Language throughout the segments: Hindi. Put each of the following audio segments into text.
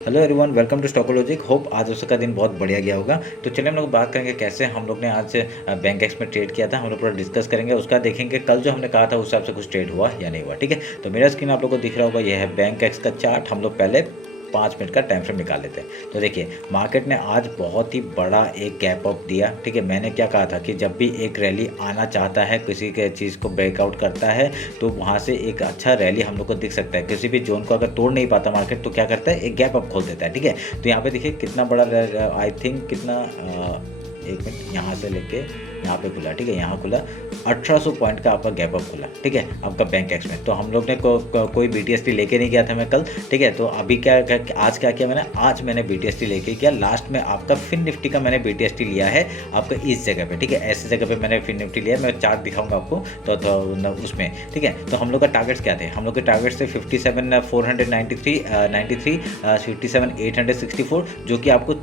Hello everyone, welcome to Stockologic. Hope आज उसका दिन बहुत बढ़िया गया होगा। तो चलिए हम लोग बात करेंगे कैसे हम लोग ने आज बैंक एक्स में ट्रेड किया था। हम लोग पूरा डिस्कस करेंगे, उसका देखेंगे कल जो हमने कहा था उस हिसाब से कुछ ट्रेड हुआ या नहीं हुआ। ठीक है, तो मेरा स्क्रीन आप लोग को दिख रहा होगा, यह है बैंक एक्स का चार्ट। हम लोग पहले 5 मिनट का टाइम फ्रेम निकाल लेते हैं। तो देखिए मार्केट ने आज बहुत ही बड़ा एक गैप अप दिया। ठीक है, मैंने क्या कहा था कि जब भी एक रैली आना चाहता है, किसी के चीज़ को ब्रेकआउट करता है तो वहाँ से एक अच्छा रैली हम लोग को दिख सकता है। किसी भी जोन को अगर तोड़ नहीं पाता मार्केट तो क्या करता है, एक गैप अप खोल देता है। ठीक है, तो यहाँ पे देखिए कितना बड़ा, आई थिंक कितना, एक मिनट, यहाँ से लेके यहाँ पे खुला। ठीक है, यहाँ खुला 1800 पॉइंट का आपका गैप अप खुला। ठीक है, आपका बैंक एक्स में। तो हम लोग ने कोई BTST लेके नहीं गया था मैं कल। ठीक है, तो अभी आज क्या किया मैंने, आज मैंने BTST लेके किया। लास्ट में आपका फिन निफ्टी का मैंने BTST लिया है आपका इस जगह पे। ठीक है, ऐसी जगह पे मैंने फिन निफ्टी लिया। मैं चार्ट दिखाऊंगा आपको तो उसमें। ठीक है, तो हम लोग का टारगेट्स क्या थे, हम लोग के टारगेट्स थे 57,493, 93, 57,864, जो कि आपको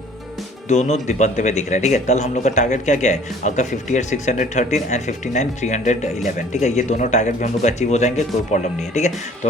दोनों बनते हुए दिख रहा है। ठीक है, कल हम लोग का टारगेट क्या क्या है आपका 58,613 एंड 59,311। ठीक है, ये दोनों टारगेट भी हम लोग अचीव हो जाएंगे, कोई प्रॉब्लम नहीं है। ठीक है, तो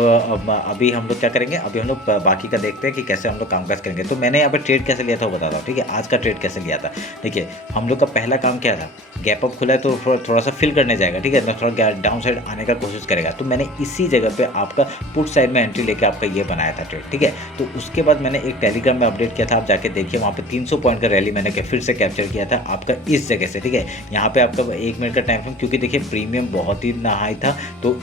अभी हम लोग क्या करेंगे, अभी हम लोग बाकी का देखते हैं कि कैसे हम लोग कामकाज करेंगे। तो मैंने यहाँ पर ट्रेड कैसे लिया था वो बताता हूँ। ठीक है, आज का ट्रेड कैसे लिया था। देखिए हम लोग का पहला काम क्या था, गैप अप खुला है तो थोड़ा सा फिल करने जाएगा। ठीक है, तो थोड़ा डाउन साइड आने का कोशिश करेगा। तो मैंने इसी जगह पे आपका पुट साइड में एंट्री लेके आपका ये बनाया था ट्रेड। ठीक है, तो उसके बाद मैंने एक टेलीग्राम में अपडेट किया था, आप जाके देखिए, वहाँ पे 300 पॉइंट का रैली मैंने फिर से कैप्चर किया था आपका इस जगह से। ठीक है, यहाँ पे आपका 1 मिनट का टाइम फ्रेम, क्योंकि देखिए प्रीमियम बहुत ही हाई था तो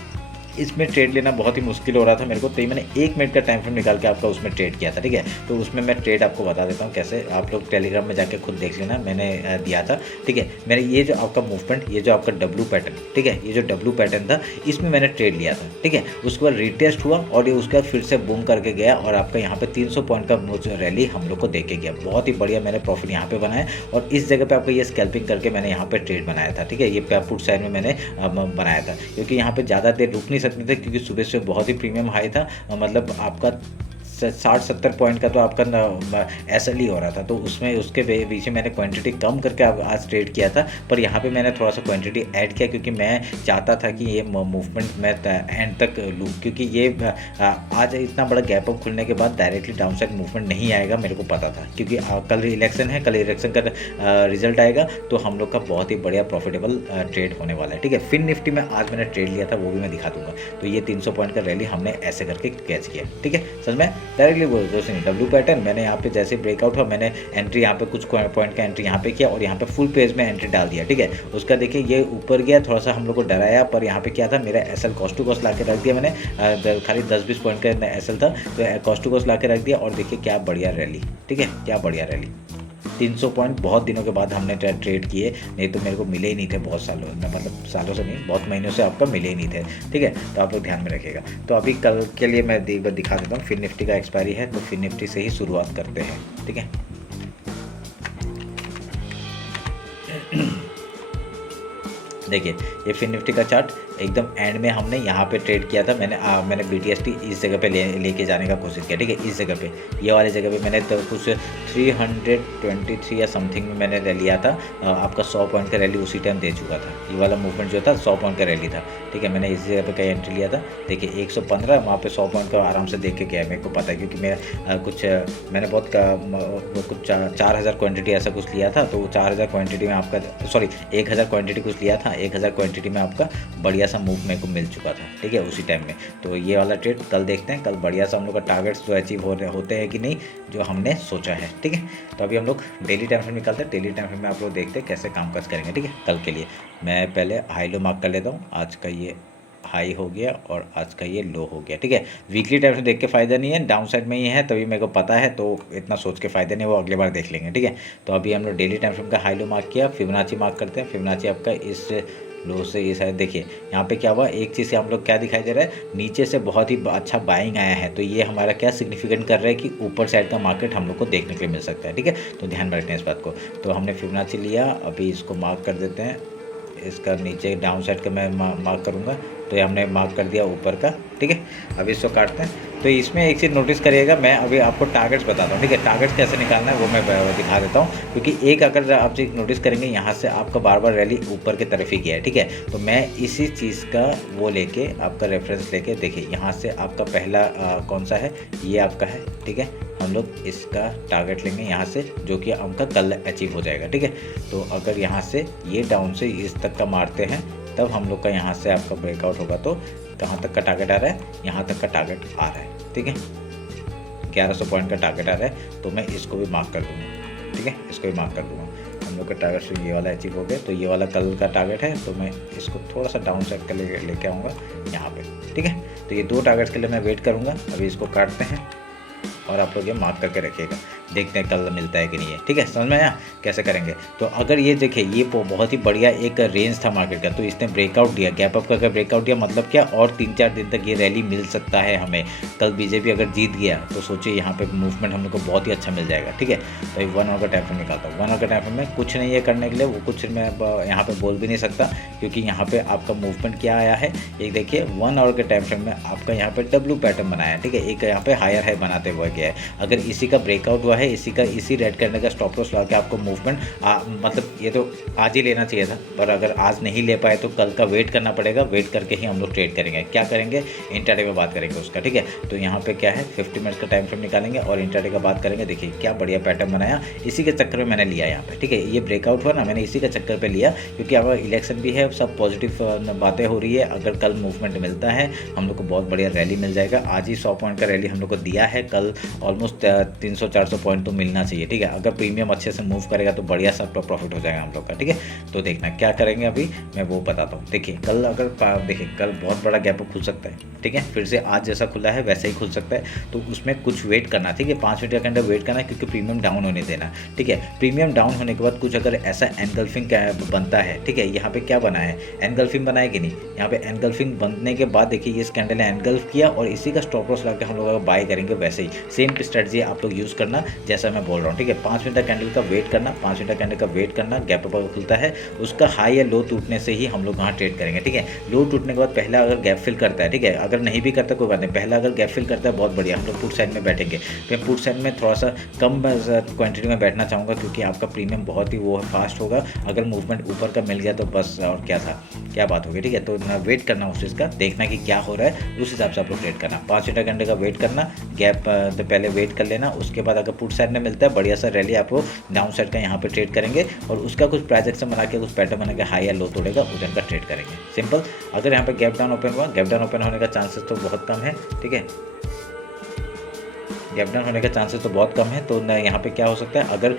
इसमें ट्रेड लेना बहुत ही मुश्किल हो रहा था मेरे को। तो मैंने 1 मिनट का टाइम फ्रेम निकाल के आपका उसमें ट्रेड किया था। ठीक है, तो उसमें मैं ट्रेड आपको बता देता हूँ कैसे, आप लोग टेलीग्राम में जाके खुद देख लेना, मैंने दिया था। ठीक है, मैंने ये जो आपका मूवमेंट, ये जो आपका डब्लू पैटर्न, ठीक है, ये जो डब्लू पैटर्न था इसमें मैंने ट्रेड लिया था। ठीक है, उसके बाद रिटेस्ट हुआ और ये उसके बाद फिर से बूम करके गया और आपका यहाँ पे 300 पॉइंट का रैली हम लोग को दे के गया। बहुत ही बढ़िया मैंने प्रॉफिट यहाँ पे बनाया और इस जगह पे आपका ये स्कैल्पिंग करके मैंने यहाँ पे ट्रेड बनाया था। ठीक है, ये पुट साइड में मैंने बनाया था, क्योंकि यहाँ पे ज़्यादा देर रुक नहीं सकते थे, क्योंकि सुबह से बहुत ही प्रीमियम हाई था। मतलब आपका 60-70 पॉइंट का तो आपका एसएल ही हो रहा था। तो उसमें उसके पीछे मैंने क्वांटिटी कम करके आज ट्रेड किया था, पर यहाँ पे मैंने थोड़ा सा क्वांटिटी ऐड किया, क्योंकि मैं चाहता था कि ये मूवमेंट मैं एंड तक लूँ, क्योंकि ये आज इतना बड़ा गैप अप खुलने के बाद डायरेक्टली डाउन साइड मूवमेंट नहीं आएगा, मेरे को पता था। क्योंकि कल इलेक्शन है, कल इलेक्शन का रिजल्ट आएगा तो हम लोग का बहुत ही बढ़िया प्रॉफिटेबल ट्रेड होने वाला है। ठीक है, फिन निफ्टी में आज मैंने ट्रेड लिया था, वो भी मैं दिखा दूंगा। तो ये 300 पॉइंट का रैली हमने ऐसे करके कैच किया। ठीक है, समझ में डायरेक्टली बोल दो नहीं, डब्ल्यू पैटर्न मैंने यहाँ पे जैसे ब्रेकआउट हुआ, मैंने एंट्री यहाँ पे कुछ पॉइंट का एंट्री यहाँ पे किया और यहाँ पे फुल पेज में एंट्री डाल दिया। ठीक है, उसका देखिए ये ऊपर गया, थोड़ा सा हम लोग को डराया, पर यहाँ पे क्या था, मेरा एसएल कॉस्ट टू कॉस्ट ला के रख दिया मैंने। खाली 10-20 पॉइंट का एसएल था, तो कॉस्ट टू कॉस्ट ला के रख दिया और देखिए क्या बढ़िया रैली। ठीक है, क्या बढ़िया रैली, 300 पॉइंट बहुत दिनों के बाद हमने ट्रेड किए, नहीं तो मेरे को मिले ही नहीं थे बहुत सालों में, मतलब सालों से नहीं, बहुत महीनों से आपका मिले ही नहीं थे। ठीक है, तो आप लोग ध्यान में रखिएगा। तो अभी कल के लिए मैं एक बार दिखा देता हूँ, फिन निफ्टी का एक्सपायरी है तो फिन निफ्टी से ही शुरुआत करते हैं। ठीक है, देखिए ये फिन निफ्टी का चार्ट एकदम एंड में हमने यहाँ पे ट्रेड किया था। मैंने BTST इस जगह पे लेके जाने का कोशिश किया। ठीक है, इस जगह पे, ये वाली जगह पे मैंने तो कुछ 323 या समथिंग में मैंने लिया था। आपका 100 पॉइंट का रैली उसी टाइम दे चुका था। ये वाला मूवमेंट जो था 100 पॉइंट का रैली था। ठीक है, मैंने इस जगह पे कहीं एंट्री लिया था। देखिए 115 वहाँ पे 100 पॉइंट का आराम से देख के गया, मेरे को पता है, क्योंकि मैंने बहुत कुछ 4000 क्वान्टिटी ऐसा कुछ लिया था। तो 4000 क्वान्टिटी में आपका 1000 क्वान्टिटी कुछ लिया था, 1000 क्वान्टिटी में आपका बढ़िया सा मूव मेरे को मिल चुका था। ठीक है, उसी टाइम में। तो ये वाला ट्रेड कल देखते हैं, कल बढ़िया सा हम लोग का टारगेट्स जो अचीव होते हैं कि नहीं, जो हमने सोचा है। ठीक है, तो अभी हम लोग डेली टाइम फ्रेम निकालते हैं। डेली टाइम फ्रेम में आप लोग देखते हैं कैसे कामकाज करेंगे। ठीक है, कल के लिए मैं पहले हाई लो मार्क कर लेता हूँ। आज का ये हाई हो गया और आज का ये लो हो गया। ठीक है, वीकली टाइम से देख के फ़ायदा नहीं है, डाउन साइड में ही है तभी मेरे को पता है, तो इतना सोच के फ़ायदा नहीं, वो अगले बार देख लेंगे। ठीक है, तो अभी हम लोग डेली टाइम फ्रेम का हाई लो मार्क किया, फिबोनाची मार्क करते हैं। फिबोनाची आपका इस लो से ये शायद, देखिए यहाँ पे क्या हुआ, एक चीज़ से हम लोग क्या दिखाई दे रहा है, नीचे से बहुत ही अच्छा बाइंग आया है। तो ये हमारा क्या सिग्निफिकेंट कर रहा है कि ऊपर साइड का मार्केट हम लोग को देखने के लिए मिल सकता है। ठीक है, तो ध्यान में रखते हैं इस बात को। तो हमने फिबोनाची लिया, अभी इसको मार्क कर देते हैं। इसका नीचे डाउन साइड का मैं मार्क करूँगा, तो ये हमने मार्क कर दिया ऊपर का। ठीक है, अभी इसको काटते हैं। तो इसमें एक चीज़ नोटिस करिएगा, मैं अभी आपको टारगेट्स बताता हूँ। ठीक है, टारगेट्स कैसे निकालना है वो मैं दिखा देता हूँ, क्योंकि एक अगर आप चीज़ नोटिस करेंगे, यहाँ से आपका बार बार रैली ऊपर की तरफ ही गया है। ठीक है, तो मैं इसी चीज़ का वो लेके आपका रेफरेंस लेके, देखिए यहाँ से आपका पहला कौन सा है, ये आपका है। ठीक है, हम लोग इसका टारगेट लेंगे यहाँ से, जो कि हमका कल अचीव हो जाएगा। ठीक है, तो अगर यहाँ से ये डाउन से इस तक का मारते हैं तब हम लोग का यहाँ से आपका ब्रेकआउट होगा। तो कहाँ तक का टारगेट आ रहा है, यहाँ तक का टारगेट आ रहा है। ठीक है, 1100 पॉइंट का टारगेट आ रहा है, तो मैं इसको भी मार्क कर दूँगा। ठीक है, इसको भी मार्क कर दूँगा। हम लोग का टारगेट से ये वाला अचीव हो गया, तो ये वाला कल का टारगेट है, तो मैं इसको थोड़ा सा डाउन साइड का लेके आऊँगा यहाँ पे। ठीक है, तो ये 2 टारगेट्स के लिए मैं वेट करूँगा। अभी इसको काटते हैं और आप लोग ये मार्क करके रखिएगा, देखते हैं कल मिलता है कि नहीं है। ठीक है, समझ में आया कैसे करेंगे। तो अगर ये देखिए, ये बहुत ही बढ़िया एक रेंज था मार्केट का, तो इसने ब्रेकआउट दिया, गैप अप करके ब्रेकआउट दिया, मतलब क्या, और 3-4 दिन तक ये रैली मिल सकता है हमें। कल बीजेपी अगर जीत गया तो सोचिए यहाँ पे मूवमेंट हम लोग को बहुत ही अच्छा मिल जाएगा। ठीक है, तो 1 आवर का टाइम फ्रेम निकालता हूँ। 1 आवर का टाइम फ्रेम में कुछ नहीं है करने के लिए, वो कुछ मैं यहाँ पे बोल भी नहीं सकता, क्योंकि यहाँ पे आपका मूवमेंट क्या आया है, एक देखिए 1 आवर के टाइम फ्रेम में आपका यहाँ पे डब्ल्यू पैटर्न बनाया है। ठीक है, एक यहाँ पे हायर हाई बनाते हुए गया है। अगर इसी का ब्रेकआउट हुआ है, इसी रेड करने का स्टॉप लॉस लगा के आपको मूवमेंट मतलब ये तो आज ही लेना चाहिए था, पर अगर आज नहीं ले पाए तो कल का वेट करना पड़ेगा। वेट करके ही हम लोग ट्रेड करेंगे। क्या करेंगे, इंट्राडे में बात करेंगे उसका। ठीक है, तो यहाँ पे क्या है, 50 मिनट्स का टाइम फ्रेम निकालेंगे और इंट्राडे का बात करेंगे। देखिए क्या बढ़िया पैटर्न बनाया, इसी के चक्कर में मैंने लिया यहाँ पे। ठीक है, ये ब्रेकआउट हुआ ना, मैंने इसी के चक्कर पे लिया, क्योंकि अब इलेक्शन भी है, सब पॉजिटिव बातें हो रही है। अगर कल मूवमेंट मिलता है हम लोग को बहुत बढ़िया रैली मिल जाएगा। आज ही 100 पॉइंट का रैली हम लोग को दिया है, कल ऑलमोस्ट 300-400 पॉइंट तो मिलना चाहिए। ठीक है, अगर प्रीमियम अच्छे से मूव करेगा तो बढ़िया सा प्रॉफिट हो जाएगा हम लोग का। ठीक है, तो देखना क्या करेंगे, अभी मैं वो बताता हूँ। देखिए कल अगर देखिए कल बहुत बड़ा गैप खुल सकता है। ठीक है, फिर से आज जैसा खुला है वैसे ही खुल सकता है, तो उसमें कुछ वेट करना। ठीक है, 5 मिनट के अंदर वेट करना, क्योंकि प्रीमियम डाउन होने देना। ठीक है, प्रीमियम डाउन होने के बाद कुछ अगर ऐसा एनगल्फिंग बनता है, ठीक है, यहाँ पे क्या बना है, एनगल्फिंग बना है कि नहीं, यहाँ पे एनगल्फिंग बनने के बाद देखिए ये कैंडल ने एनगल्फ किया और इसी का स्टॉप लॉस लगा के हम लोग बाय करेंगे। वैसे ही सेम स्ट्रेटजी आप लोग यूज़ करना जैसा मैं बोल रहा हूँ। ठीक है, 5 मिनट कैंडल का वेट करना, 5 मिनट कैंडल का वेट करना, गैप अप खुलता है, उसका हाई या लो टूटने से ही हम लोग वहाँ ट्रेड करेंगे। ठीक है, लो टूटने के बाद पहला अगर गैप फिल करता है, ठीक है, अगर नहीं भी करता कोई बात नहीं, पहला अगर गैप फिल करता है बहुत बढ़िया, हम लोग पुट साइड में बैठेंगे। तो मैं पुट साइड में थोड़ा सा कम क्वांटिटी में बैठना चाहूँगा, क्योंकि आपका प्रीमियम बहुत ही वो फास्ट होगा। अगर मूवमेंट ऊपर का मिल गया तो बस, और क्या था, क्या बात होगी। ठीक है, तो ना वेट करना उस चीज़ का, देखना कि क्या हो रहा है, उस हिसाब से आप लोग ट्रेड करना। 5 मिनट घंटे का वेट करना, गैप तो पहले वेट कर लेना, उसके बाद अगर पुट साइड में मिलता है बढ़िया सा रैली आप लोग डाउन साइड का यहाँ पे ट्रेड करेंगे, और उसका कुछ प्राइजेक्शन बना के, कुछ पैटर्न बना के हाई या लो तोड़ेगा, उधर का ट्रेड करेंगे। सिंपल। अगर यहाँ पे गैप डाउन ओपन हुआ, गैप डाउन ओपन होने का चांसेस तो बहुत कम है। ठीक है, गैप डाउन होने का चांसेस तो बहुत कम है, तो यहाँ पे क्या हो सकता है, अगर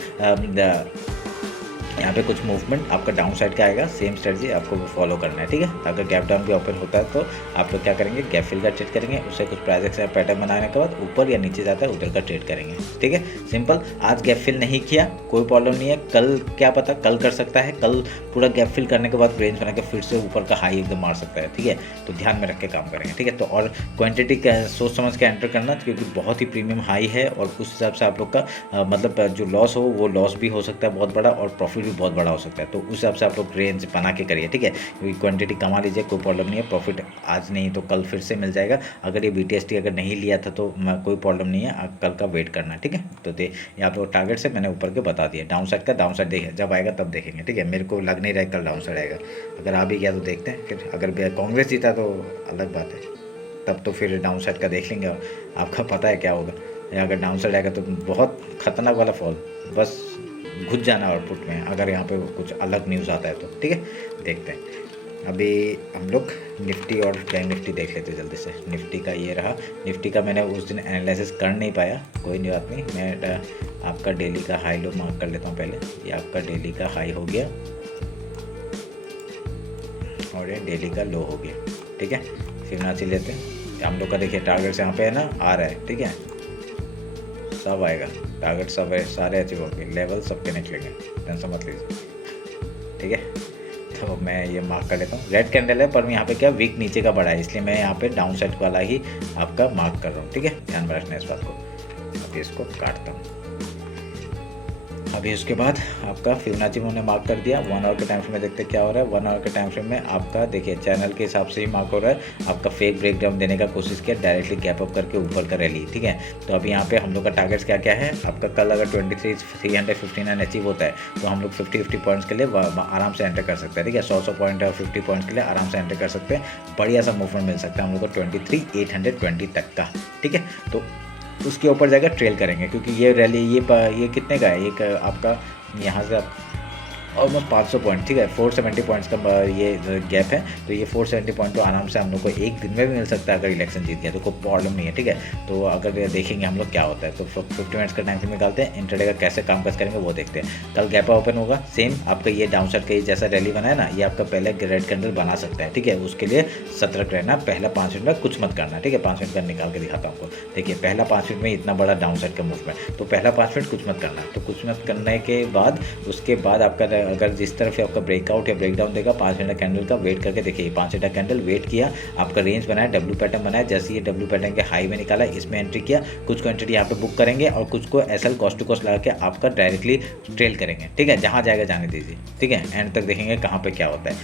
यहाँ पे कुछ मूवमेंट आपका डाउन साइड का आएगा, सेम स्ट्रेटजी आपको फॉलो करना है। ठीक है, अगर गैप डाउन भी ओपन होता है तो आप लोग क्या करेंगे, गैप फिल का ट्रेड करेंगे, उससे कुछ प्राइस या पैटर्न बनाने के बाद ऊपर या नीचे जाता है उधर का ट्रेड करेंगे। ठीक है, सिंपल। आज गैप फिल नहीं किया कोई प्रॉब्लम नहीं है, कल क्या पता, कल कर सकता है, कल पूरा गैप फिल करने के बाद रेंज बना के फिर से ऊपर का हाई एकदम मार सकता है। ठीक है, तो ध्यान में रख के काम करेंगे। ठीक है, तो और क्वांटिटी सोच समझ के एंटर करना, क्योंकि बहुत ही प्रीमियम हाई है, और उस हिसाब से आप लोग का मतलब जो लॉस हो वो लॉस भी हो सकता है बहुत बड़ा, और प्रॉफिट भी बहुत बड़ा हो सकता है। तो उस हिसाब से आप लोग रेंज बना के करिए। ठीक है, क्योंकि क्वांटिटी कमा लीजिए, कोई प्रॉब्लम नहीं है, प्रॉफिट आज नहीं तो कल फिर से मिल जाएगा। अगर ये BTST अगर नहीं लिया था तो कोई प्रॉब्लम नहीं है, कल का वेट करना। ठीक है, तो ये आप लोग टारगेट से मैंने ऊपर के बता दिया, डाउन साइड का, डाउन साइड देखिए जब आएगा तब देखेंगे। ठीक है, मेरे को लग नहीं रहा है कल डाउन साइड आएगा, अगर आ भी गया तो देखते हैं। फिर अगर कांग्रेस जीता तो अलग बात है, तब तो फिर डाउन साइड का देख लेंगे, और आपका पता है क्या होगा। अगर डाउन साइड आएगा तो बहुत खतरनाक वाला फॉल, बस घुस जाना आउटपुट में, अगर यहाँ पे कुछ अलग न्यूज़ आता है तो। ठीक है, देखते हैं। अभी हम लोग निफ्टी और बैंक निफ्टी देख लेते हैं जल्दी से। निफ्टी का ये रहा, निफ्टी का मैंने उस दिन एनालिसिस कर नहीं पाया, कोई नहीं बात नहीं, मैं आपका डेली का हाई लो मार्क कर लेता हूँ पहले। ये आपका डेली का हाई हो गया और ये डेली का लो हो गया। ठीक है, फिबोनाची लेते हैं हम लोग का। देखिए टारगेट्स यहाँ पे है ना, आ रहा है। ठीक है, सब आएगा, टारगेट सब है, सारे अचीव हो गए, लेवल सबके निकलेंगे, टेंशन मत लीजिए। ठीक है, तो मैं ये मार्क कर लेता हूँ। रेड कैंडल है, पर यहाँ पे क्या वीक नीचे का बढ़ा है, इसलिए मैं यहाँ पे डाउन साइड वाला ही आपका मार्क कर रहा हूँ। ठीक है, ध्यान में रखना इस बात को। अभी इसको काटता हूँ। अभी उसके बाद आपका फिबोनाची मैंने मार्क कर दिया। 1 आवर के टाइम फ्रेम में देखते क्या हो रहा है। 1 आवर के टाइम फ्रेम में आपका देखिए चैनल के हिसाब से ही मार्क हो रहा है। आपका फेक ब्रेकडाउन देने का कोशिश किया, डायरेक्टली गैप अप करके ऊपर का रैली। ठीक है, तो अभी यहाँ पे हम लोग का टारगेट्स क्या क्या है। आपका कल अगर 23,359 अचीव होता है तो हम लोग 50 पॉइंट्स के लिए आराम से एंटर कर सकते हैं। ठीक है, 100 पॉइंट और 50 पॉइंट्स के लिए आराम से एंटर कर सकते हैं। बढ़िया सा मूवमेंट मिल सकता है हम लोग को 23,820 तक का। ठीक है, तो उसके ऊपर जाकर ट्रेल करेंगे, क्योंकि ये रैली ये कितने का है, एक आपका यहाँ से आप ऑलमोस्ट 500 पॉइंट, ठीक है, 470 पॉइंट्स का ये गैप है। तो ये 470 पॉइंट तो आराम से हम लोग को एक दिन में भी मिल सकता है अगर इलेक्शन जीत गया तो कोई प्रॉब्लम नहीं है, ठीक है। तो अगर देखेंगे हम लोग क्या होता है, तो 50 मिनट्स का टाइम फ्रेम निकालते हैं, इंट्राडे का कैसे काम काज करेंगे वो देखते हैं। कल गैप ओपन होगा, सेम आपका ये डाउन साइड का जैसा रैली बनाया ना, ये आपका पहले रेड कैंडल बना सकता है, ठीक है। उसके लिए सतर्क रहना, पहला 5 मिनट में कुछ मत करना, ठीक है। 5 मिनट का निकाल के दिखाता हूँ आपको। देखिए पहला 5 मिनट में इतना बड़ा डाउन साइड का मूवमेंट, तो पहला 5 मिनट कुछ मत करना। तो कुछ मत करने के बाद उसके बाद आपका अगर जिस तरफ आपका ब्रेकआउट या ब्रेकडाउन देगा 5 मिनट कैंडल का वेट करके देखिए, 5 मिनट कैंडल वेट किया, आपका रेंज बनाया, डब्ल्यू पैटर्न बनाया, जैसे ये डब्ल्यू पैटर्न के हाई में निकाला, इसमें एंट्री किया, कुछ क्वांटिटी यहाँ पे बुक करेंगे और कुछ को एसएल कॉस्ट टू कॉस्ट लगा के आपका डायरेक्टली ट्रेल करेंगे, ठीक है। जहाँ जाएगा जाने दीजिए, ठीक है, एंड तक देखेंगे कहाँ पे क्या होता है,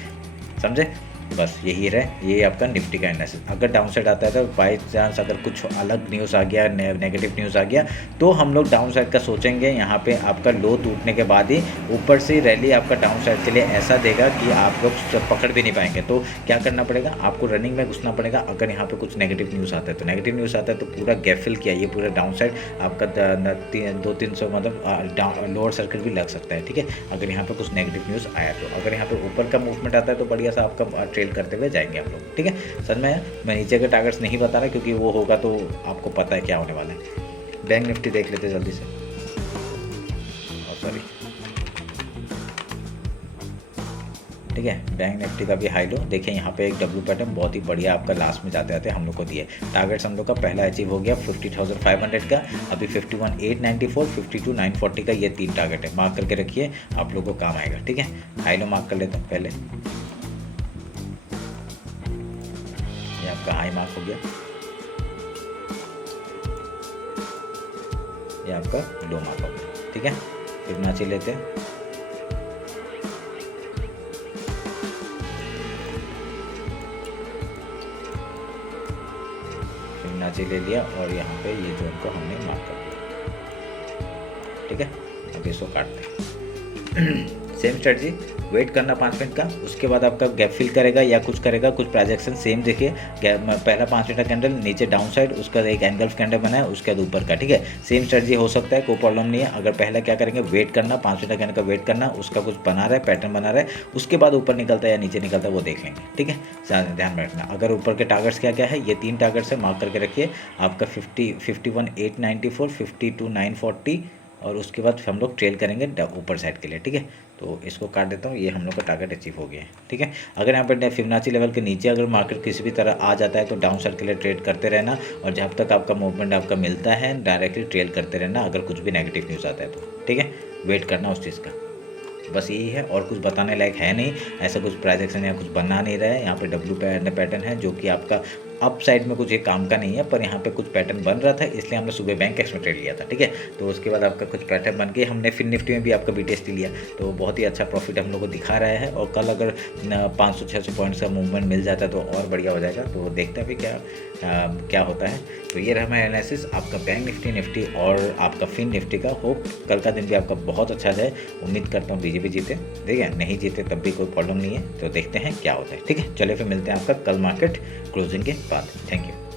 समझे। बस यही रहे, ये आपका निफ्टी का एनालिसिस। अगर डाउन साइड आता है तो बाई चांस अगर कुछ अलग न्यूज़ आ गया, नेगेटिव न्यूज़ आ गया, तो हम लोग डाउन साइड का सोचेंगे। यहाँ पे आपका लो टूटने के बाद ही ऊपर से रैली आपका डाउन साइड के लिए ऐसा देगा कि आप लोग पकड़ भी नहीं पाएंगे। तो क्या करना पड़ेगा, आपको रनिंग में घुसना पड़ेगा। अगर यहाँ पे कुछ नेगेटिव न्यूज़ आता है तो नेगेटिव न्यूज़ आता है तो पूरा गैप फिल किया, ये पूरा डाउन साइड आपका 200-300 मतलब लोअर सर्किट भी लग सकता है, ठीक है, अगर यहाँ पे कुछ नेगेटिव न्यूज़ आया तो। अगर यहाँ पे ऊपर का मूवमेंट आता है तो बढ़िया सा आपका ट्रेल करते हुए जाएंगे आप लोग, ठीक है। सर मैं नीचे के टारगेट्स नहीं बता रहा क्योंकि वो होगा तो आपको पता है क्या होने वाला है। बैंक निफ्टी देख लेते जल्दी से, सॉरी, ठीक है। बैंक निफ्टी का भी हाई लो देखिए, यहाँ पे एक डब्ल्यू पैटर्न बहुत ही बढ़िया आपका लास्ट में जाते जाते हम लोग को दिए। टारगेट्स हम लोग का पहला अचीव हो गया 50,500 का, अभी 51,894, 52,940 का, ये 3 टारगेट है, मार्क करके रखिए, आप लोगों को काम आएगा, ठीक है। हाई लो मार्क कर लेता हूँ पहले, ये आपका हाई मार्क हो गया, ये आपका लो मार्क हो गया, ठीक है। फिबोनाची लेते हैं, फिबोनाची ले लिया और यहाँ पे ये जोन को हमने मार्क कर दिया, ठीक है। अब इसको काटते हैं। सेम स्ट्रेटजी, वेट करना 5 मिनट का, उसके बाद आपका गैप फिल करेगा या कुछ करेगा, कुछ प्रोजेक्शन सेम देखिए। पहला 5 मिनट का कैंडल नीचे डाउन साइड, उसका एक एंगल्फ कैंडल बना है, उसके बाद ऊपर का, ठीक है। सेम स्ट्रेटजी हो सकता है, कोई प्रॉब्लम नहीं है। अगर पहला क्या करेंगे, वेट करना, 5 मिनट का कैंडल का वेट करना, उसका कुछ बना रहा है, पैटर्न बना रहा है, उसके बाद ऊपर निकलता है या नीचे निकलता है वो देख लेंगे, ठीक है। ध्यान में रखना। अगर ऊपर के टारगेट्स क्या क्या है, ये 3 टारगेट्स है, मार्क करके रखिए। आपका 51,894, 52,940 और उसके बाद हम लोग ट्रेल करेंगे ऊपर साइड के लिए, ठीक है। तो इसको काट देता हूँ, ये हम लोग का टारगेट अचीव हो गया है, ठीक है। अगर यहाँ पर फिबोनाची लेवल के नीचे अगर मार्केट किसी भी तरह आ जाता है तो डाउन साइड के लिए ट्रेड करते रहना, और जब तक आपका मूवमेंट आपका मिलता है डायरेक्टली ट्रेल करते रहना, अगर कुछ भी नेगेटिव न्यूज़ आता है तो, ठीक है। वेट करना उस चीज़ का, बस यही है, और कुछ बताने लायक है नहीं। ऐसा कुछ प्राइस एक्शन या कुछ बना नहीं रहा है। यहाँ पे डब्ल्यू पैटर्न है जो कि आपका अप साइड में कुछ ये काम का नहीं है, पर यहाँ पे कुछ पैटर्न बन रहा था, इसलिए हमने सुबह बैंक एक्स में ट्रेड लिया था, ठीक है। तो उसके बाद आपका कुछ पैटर्न बन के हमने फिर निफ्टी में भी आपका BTST लिया, तो बहुत ही अच्छा प्रॉफिट हम लोग को दिखा रहा है। और कल अगर 500-600 पॉइंट्स का मूवमेंट मिल जाता है तो और बढ़िया हो जाएगा। तो देखते हैं अभी क्या होता है। तो ये रहा हमारा एनालिसिस आपका बैंक निफ्टी और आपका फिन निफ्टी का। होप कल का दिन भी आपका बहुत अच्छा जाए। उम्मीद करता हूँ BJP जीते, ठीक है, नहीं जीते तब भी कोई प्रॉब्लम नहीं है। तो देखते हैं क्या होता है, ठीक है। चलिए फिर मिलते हैं आपका कल मार्केट क्लोजिंग के बाद। Thank you.